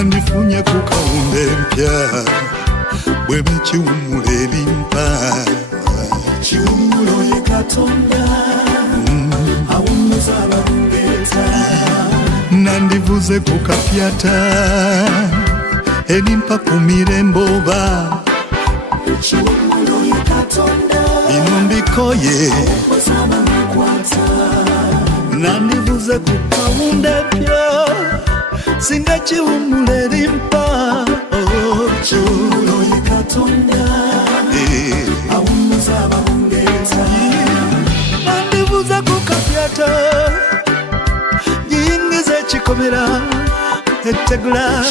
nandifunye ku kawunde mpya bwebe kiwumula erimpa kiwumulo ye Katonda awumuza abalungeeta nandivuze ku kapyata erimpa ku mirembe oba kiwumulo ye Katonda bino mbikoye nandivuze ku kawunde mpya singa kiwumula erimpa kiwumulo ye Katonda awumuza abalungeeta nandivuze ku kapyata yingiza ekikomera ettegula